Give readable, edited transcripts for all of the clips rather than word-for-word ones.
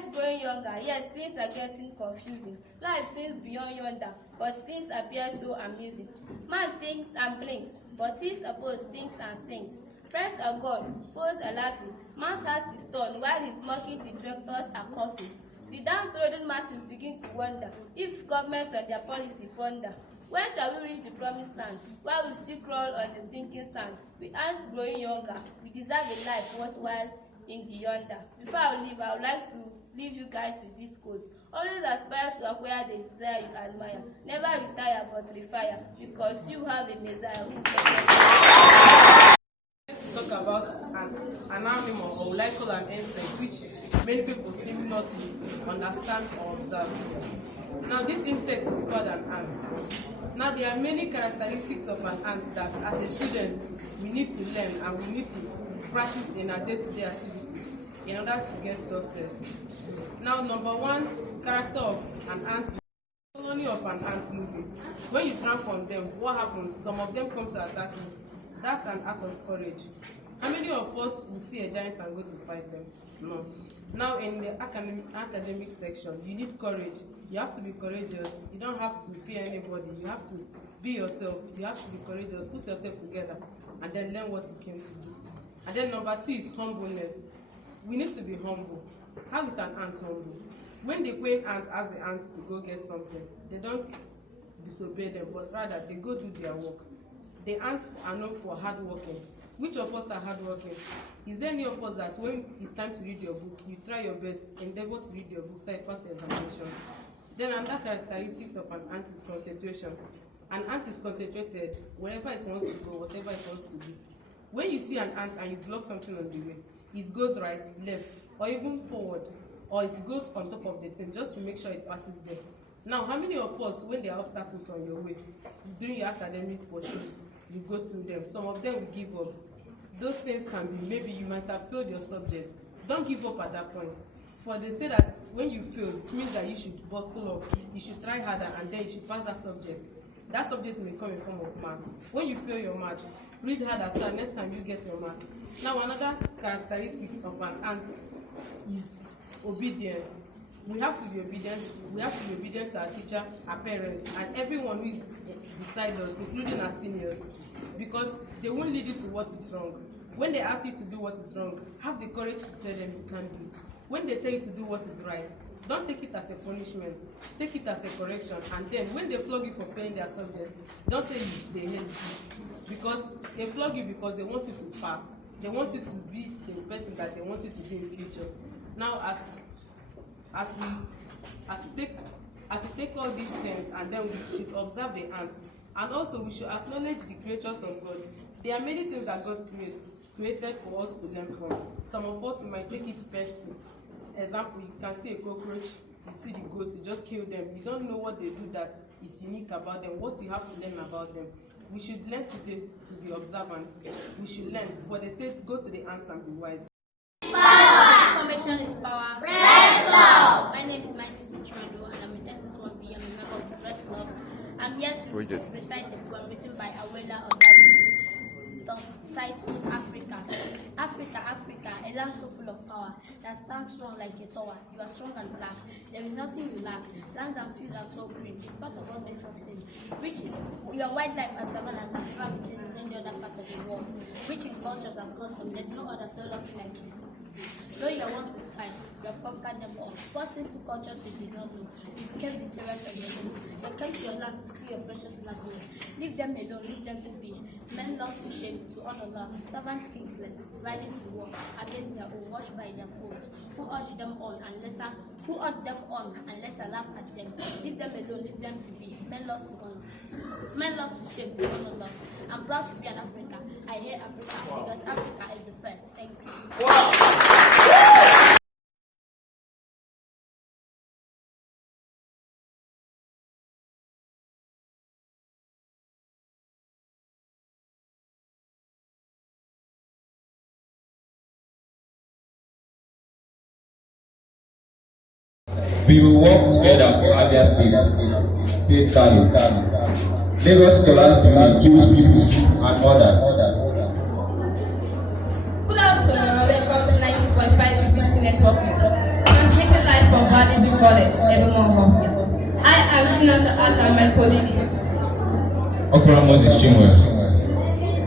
ants growing younger, yes, things are getting confusing. Life seems beyond yonder, but things appear so amusing. Man thinks and blinks, but his oppose thinks and sings. Friends are gone, foes are laughing. Man's heart is torn while his mocking detractors are coughing. The downtrodden masses begin to wonder if government or their policy ponder. When shall we reach the promised land, while we still crawl on the sinking sand? We aren't growing younger, we deserve a life worthwhile in the yonder. Before I leave, I would like to leave you guys with this quote. Always aspire to acquire the desire you admire. Never retire but refire, because you have a Messiah who can talk about an animal, or like call an insect, which many people seem not to understand or observe. Now, this insect is called an ant. Now, there are many characteristics of an ant that, as a student, we need to learn and we need to practice in our day-to-day activities in order to get success. Now, number one character of an ant is the colony of an ant moving. When you tramp on them, what happens? Some of them come to attack you. That's an act of courage. How many of us will see a giant and go to fight them? No. Now, in the academic section, you need courage. You have to be courageous. You don't have to fear anybody. You have to be yourself. You have to be courageous. Put yourself together and then learn what you came to do. And then number two is humbleness. We need to be humble. How is an ant humble? When the queen ant asks the ants to go get something, they don't disobey them, but rather they go do their work. The ants are known for hard working. Which of us are hard working? Is there any of us that when it's time to read your book, you try your best, endeavor to read your book so you pass your examinations? Then another characteristics of an ant is concentration. An ant is concentrated wherever it wants to go, whatever it wants to do. When you see an ant and you block something on the way, it goes right, left, or even forward, or it goes on top of the thing just to make sure it passes there. Now, how many of us, when there are obstacles on your way, during your academic pursuits, you go through them? Some of them will give up. Those things can be, maybe you might have failed your subject. Don't give up at that point. For they say that when you fail, it means that you should buckle up, you should try harder, and then you should pass that subject. That subject may come in form of maths. When you fail your maths, read harder so next time you get your maths. Now, another characteristics of an ant is obedience. We have to be obedient. We have to be obedient to our teacher, our parents, and everyone who is beside us, including our seniors, because they won't lead you to what is wrong. When they ask you to do what is wrong, have the courage to tell them you can't do it. When they tell you to do what is right, don't take it as a punishment. Take it as a correction. And then when they flog you for failing their subjects, don't say they hate you, because they flog you because they want you to pass. They want you to be the person that they want you to be in the future. Now, as we take all these things, and then we should observe the ant, and also we should acknowledge the creatures of God. There are many things that God created for us to learn from. Some of us might take it personally. Example, you can see a cockroach, you see the goats, you just kill them. You don't know what they do that is unique about them, what you have to learn about them. We should learn today to be observant. We should learn, for they say, go to the ants and be wise. Information is power. Press Club. My name is Mighty Citrando, and I'm a Justice 1B. I'm a member of the Press Club. I'm here to recite a poem written by Awela Odaru, titled Africa. Africa, Africa, a land so full of power that stands strong like a tower. You are strong and black. There is nothing you lack. Lands and fields are so green. It's part of what makes us sing. Rich in your wildlife and savannas have never been seen in any other part of the world. Rich in cultures and customs, there's no other so lucky like it. Though your want is fine, you have conquered them all. Forced into cultures you did not know. You became victorious on your own. They came to your land to steal your precious land. Leave them alone, leave them to be. Men lost to shame, to honor loss. Servants kingless, riding to war against their own, watched by their foes. Who urged them on and later laugh at them. Leave them alone, leave them to be. Men lost to honor. Men lost to shame, to honor loss. I'm proud to be an African. I hate Africa because Africa is the first. Thank you. Wow. We will work together for Abia State, said Kali. Lagos scholars skills people and others. Good afternoon, welcome to 90.5 BBC Network, transmitting live College Ebem, Ohafia. I am Shinata Aja, my colleagues. Okra Moses Chinwe.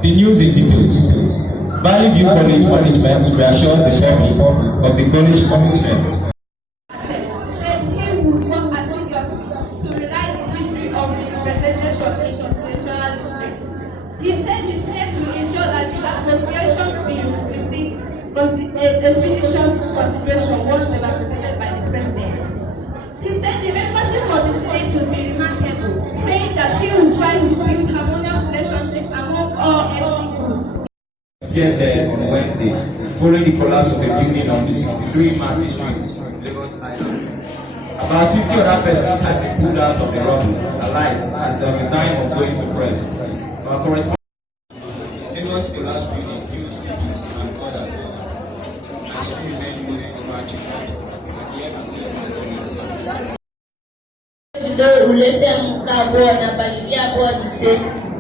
The news in details. Valley View College management reassures the public of the college commitment. Said he would work assiduously to rewrite the history of the representation in his electoral district. He said the state will ensure that the appropriation bills receive expeditious consideration once they were presented by the president. He said the membership of the state will be remarkable, saying that he will try to build harmonious relationships among all ethnic groups. Here there on Wednesday, following the collapse of a building on the 63 Massey Street, Lagos Island. About 50 other persons have been pulled out of the rubble alive as they have been time of going to press. Our correspondent Lagos collapse building used studios and others. And still remain most overarching. Bido ule tem nke abụọ n'abalị iri abụọ na ise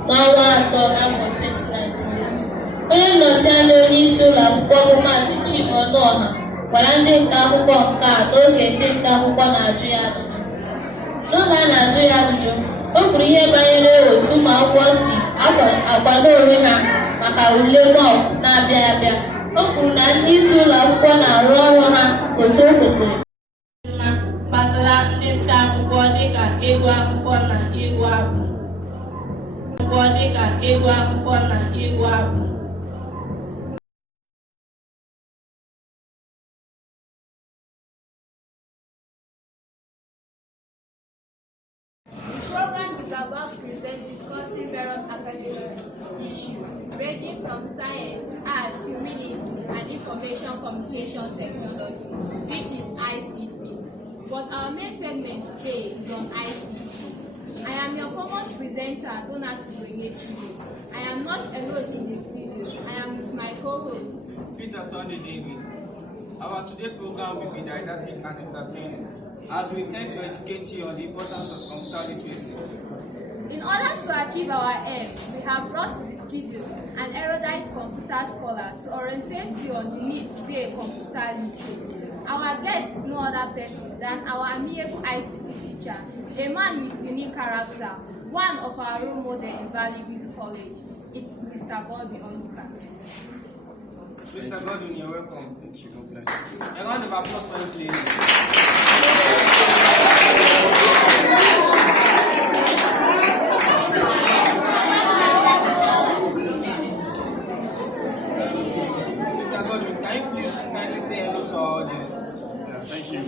n'ọnwa atọ n'afọ 2019. Onye nnọchi anya onye isi ụlọ akwụkwọ bụ Maazị Chimọnụọha gwara ndị nta akụkọ nke a n'oge ndị nta akụkọ na-ajụ ya ajụjụ. N'oge a na-ajụ ya ajụjụ, o kwuru ihe banyere otu ụmụ akwụkwọ si akwado onwe ha maka ule mọọk na-abịa abịa. O kwuru na ndị isi ụlọ akwụkwọ na-arụ ọrụ ha otu o kwesịrị. Gbasara ndị nta akụkọ dịka ịgụ akwụkwọ na ịgụ abụ. The program is about discussing various academic issues ranging from science, art, humility, and information communication technology, which is ICT. But our main segment today is on ICT. I am your foremost presenter, Donatu Goimechibe. I am not alone in the studio. I am with my co-host, Peter Sunday David. Our today's program will be didactic and entertaining, as we intend to educate you on the importance of computer literacy. In order to achieve our aim, we have brought to the studio an erudite computer scholar to orientate you on the need to be a computer literate. Our guest is no other person than our amiable ICT teacher, a man with unique character, one of our role models in Valley View College. It's Mr. Godwin Onuka. Mr. Godwin, you're welcome. Thank you. God bless you. A round of applause for you, please. Mr. Godwin, can you please kindly say hello to our audience? Thank you.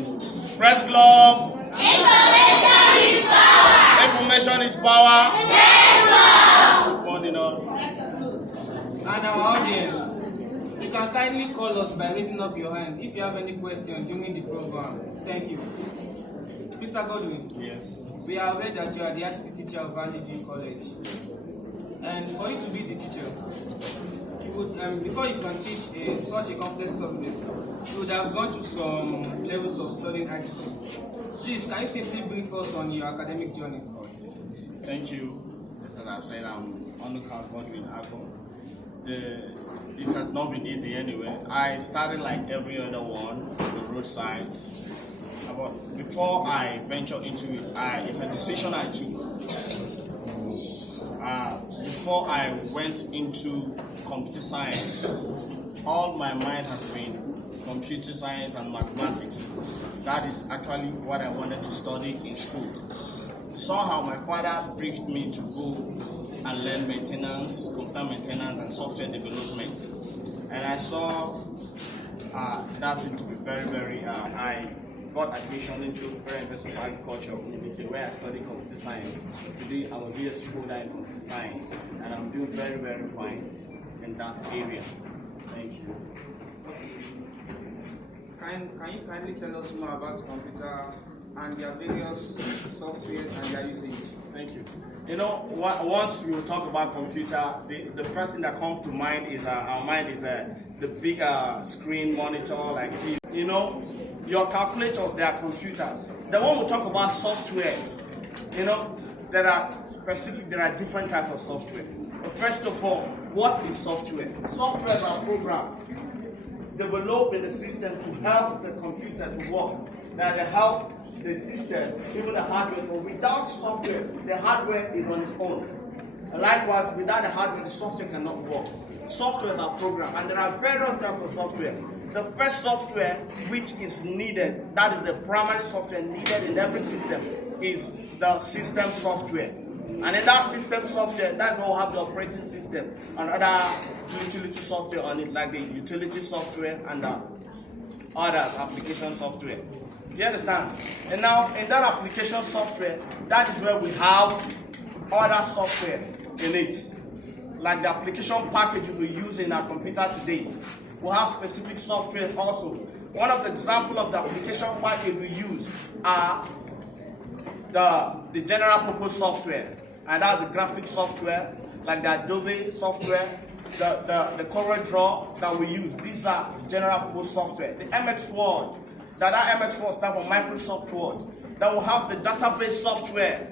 Press Club. Information is power. Information is power. Press Club. And our audience, you can kindly call us by raising up your hand if you have any question during the program. Thank you. Mr. Godwin. Yes. We are aware that you are the ICT teacher of Valley View College. And for you to be the teacher, you would, before you can teach such a complex subject, you would have gone through some levels of studying ICT. Please, can you simply brief us on your academic journey? Thank you. As I've said, I'm Onuka Godwin Agbo. It has not been easy anyway. I started like every other one on the roadside. But before I venture into it, it's a decision I took. Before I went into computer science, all my mind has been computer science and mathematics. That is actually what I wanted to study in school. Somehow my father briefed me to go and learn maintenance, computer maintenance and software development. And I saw that to be very, I got admission into Federal University of Agriculture where I studied computer science. Today I'm a VSc holder in computer science and I'm doing very fine in that area. Thank you. Can you kindly tell us more about computer and their various software and their usage? Thank you. You know, once you talk about computer, the first thing that comes to mind is our mind is the big screen monitor like TV. You know, your calculators, they are computers. The one we talk about softwares, you know, there are different types of software. But first of all, what is software? Software is a program developed in the system to help the computer to work. That help the system, even the hardware. So without software, the hardware is on its own. And likewise, without the hardware, the software cannot work. Software is a program, and there are various types of software. The first software which is needed, that is the primary software needed in every system, is the system software. And in that system software, that's where we have the operating system and other utility software on it, like the utility software and the other application software. You understand? And now, in that application software, that is where we have other software in it. Like the application packages we use in our computer today. We have specific softwares also. One of the examples of the application package we use are the general purpose software. And that's the graphic software, like the Adobe software, the CorelDRAW that we use. These are general purpose software. The MX Word, that MX Word stands for Microsoft Word. Then we have the database software.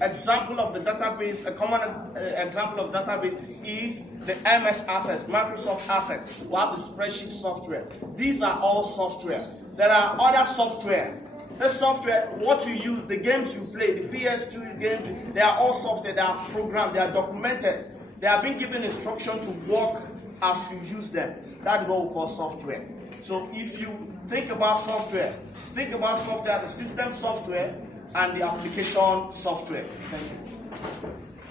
Example of the database, a common example of database is the MS Access, Microsoft Access. We have the spreadsheet software. These are all software. There are other software. The software, what you use, the games you play, the PS2 games, they are all software, they are programmed, they are documented. They are being given instruction to work as you use them. That is what we call software. So if you think about software, the system software and the application software. Thank you.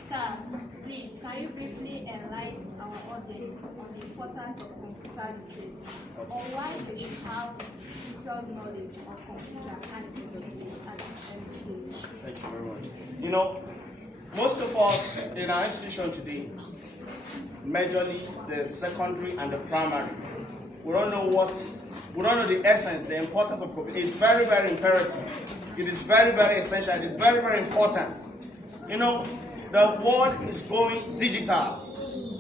Sir, please, can you briefly enlighten our audience on the importance of computer literacy, or why they should have detailed knowledge of computer and technology at this early stage? Thank you very much. You know, most of us in our institution today, majorly the secondary and the primary, we don't know the essence, the importance of computer. It's very, very imperative. It is very, very essential. It is very, very important. You know, the world is going digital.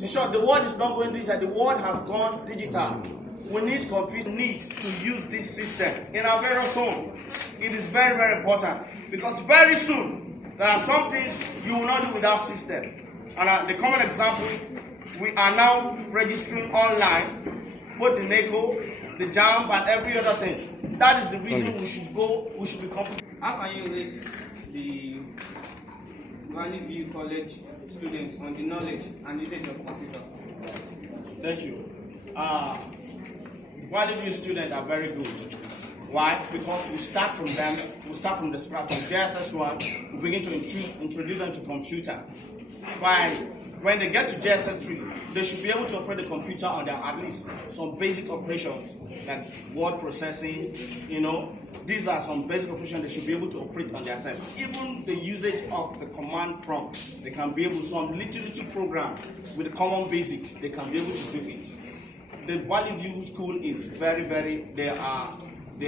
In short, the world is not going digital. The world has gone digital. We need computers, need to use this system in our various homes. It is very, very important because very soon there are some things you will not do without system. And the common example, we are now registering online, both the NACO, the JAMB, and every other thing. That is the reason we should be competent. How can you rate the Valley View College students on the knowledge and usage of computer? Thank you. Valley View students are very good. Why? Because we start from them, we start from the scratch. From JSS1, we begin to introduce them to computer. When they get to JSS3, they should be able to operate the computer on their at least some basic operations like word processing. You know, these are some basic operations they should be able to operate on their side. Even the usage of the command prompt, they can be able to some little program with the common basic. They can be able to do it. The Valley View school is very, very. They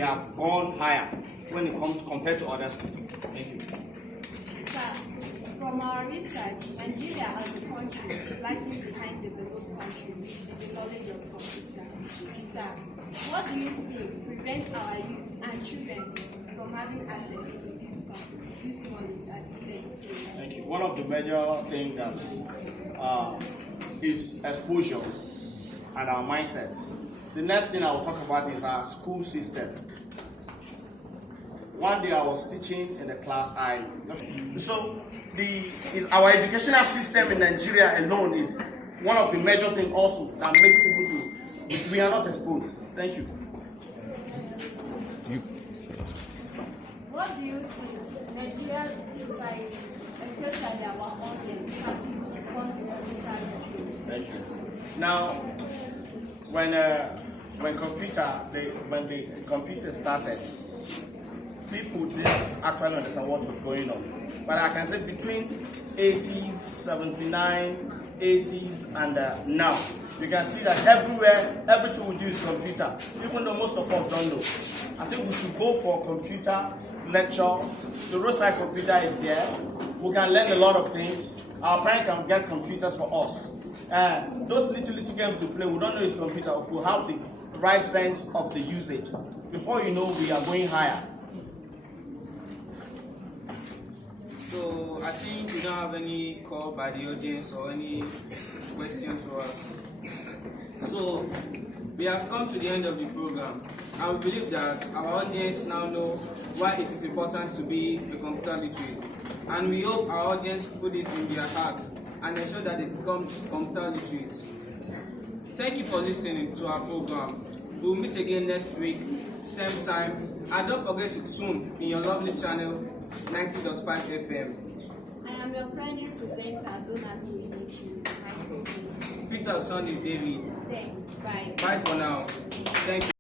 have gone higher when it comes compared to other schools. Thank you. Sir, from our research, Nigeria as a country is lagging behind developed countries in the knowledge of computer. Sir, what do you think prevents our youth and children from having access to this knowledge at this stage? Thank you. One of the major things that is exposure and our mindsets. The next thing I will talk about is our school system. One day I was teaching in the class. Our educational system in Nigeria alone is one of the major things also that makes people do. We are not exposed. Thank you. What do you think Nigeria's society, especially our audience, have to become the Thank you. Now, when the computer started, people didn't actually understand what was going on. But I can say between 80s, 79, 80s, and now, you can see that everywhere, everything we do is computer, even though most of us don't know. I think we should go for computer lecture. The roadside computer is there. We can learn a lot of things. Our parents can get computers for us. Those little games we play, we don't know it's computer. If we have the right sense of the usage, before you know, we are going higher. So I think we don't have any call by the audience or any questions for us. So we have come to the end of the program, and we believe that our audience now know why it is important to be a computer literate. And we hope our audience put this in their hearts and ensure that they become computer literate. Thank you for listening to our program. We'll meet again next week, same time. And don't forget to tune in your lovely channel, 90.5 FM. I am your friendly presenter, Donatu Inechi. My name is Peter Sunday David. Thanks. Bye. Bye for now. Thank you.